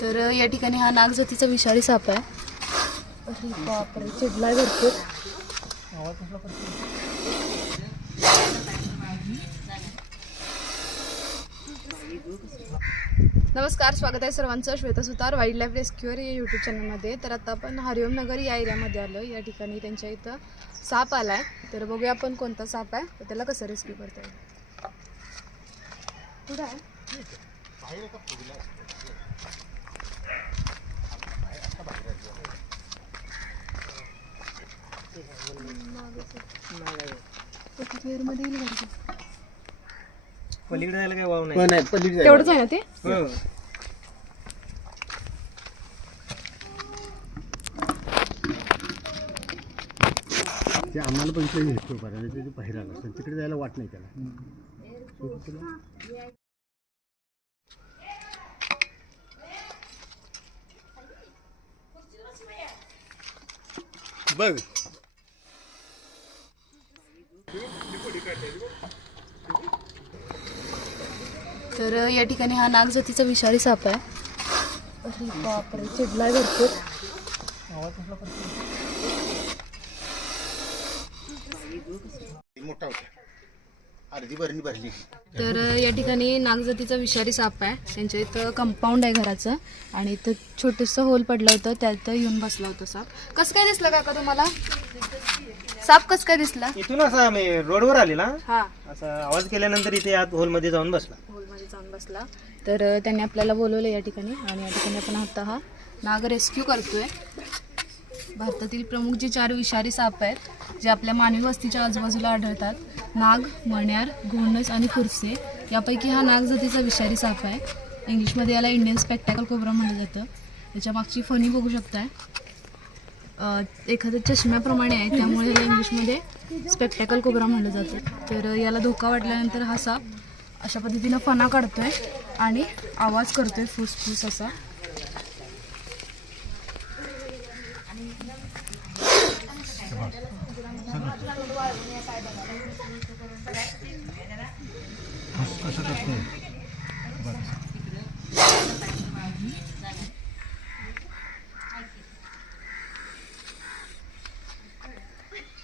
तर या ठिकाणी हा नागजातीचा विषारी साप आहे. बापरे चिडलाय भरपूर. नमस्कार स्वागत आहे सर्वांचं. Shweta Sutar wild life rescuer या यूट्यूब चॅनलमध्ये तर आता आपण हरिओम नगर या एरियामध्ये आलो या ठिकाणी त्यांच्या इथं साप आला आहे तर बघूया आपण कोणता साप आहे. तर त्याला कसं रेस्क्यू करता येईल. कुठं आहे. पलीकडे जायला काय वाव नाही. पण आहे पलीकडे तेवढंच आहे ना ते? हो. ते आम्हाला पण इकडे भेटतो बरं ते बाहेर आलं असतं तिकडे जायला वाट नाही त्याला. बघ. तर या ठिकाणी हा नागजातीचा विषारी साप आहे. अरे बापरे चिडलाय भरपूर. मोठा होता. अर्धी भरणी भरली. तर या ठिकाणी नागजातीचा विषारी साप आहे. त्यांच्या इथं कंपाऊंड आहे घराचं. आणि इथं छोटंसं होल पडलं होतं. त्यात येऊन बसला होता साप. कसं काय दिसलं काका तुम्हाला? साप कसं काय दिसला? इथून असं आम्ही रोडवर आलेला हा. असा आवाज केल्यानंतर इथे आत हॉलमध्ये जाऊन बसला. होलमध्ये जाऊन बसला. तर अ, त्यांनी आपल्याला बोलवलं या ठिकाणी. आणि या ठिकाणी आपण आता हा नाग रेस्क्यू करतोय. भारतातील प्रमुख जे चार विषारी साप आहेत जे आपल्या मानवी वस्तीच्या आजूबाजूला आढळतात नाग मण्यार घोणस आणि खुर्से यापैकी हा नाग जातीचा विषारी साप आहे. इंग्लिशमध्ये याला इंडियन स्पेक्टॅकल कोबरा म्हणलं जातं. त्याच्या मागची फणी बघू शकताय. एखाद्या चष्म्याप्रमाणे आहे त्यामुळे याला इंग्लिशमध्ये स्पेक्टॅकल कोबरा म्हणलं जातं. तर याला धोका वाटल्यानंतर हा साप अशा पद्धतीनं फणा काढतोय आणि आवाज करतोय फुसफुस असा.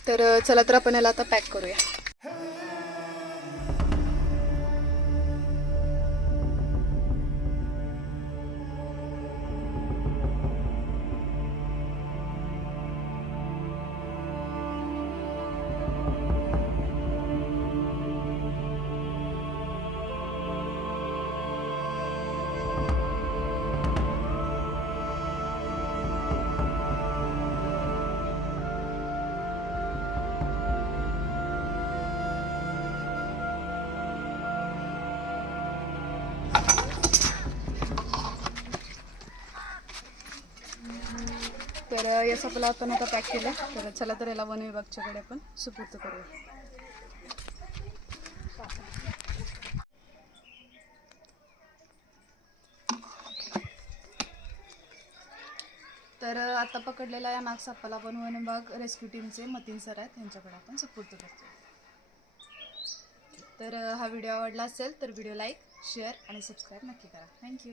तर चला तर आपण याला आता पॅक करूया. तर अ, या आपण आता पॅक केलं. तर चला तर याला वन विभागच्याकडे आपण सुपूर्त करूया. तर आता पकडलेला या नागसापाला आपण वन विभाग रेस्क्यू टीमचे मतीन सर आहेत. त्यांच्याकडे आपण सुपूर्त करतो तर हा व्हिडिओ आवडला असेल तर व्हिडिओ लाईक शेअर आणि सबस्क्राईब नक्की करा. Thank you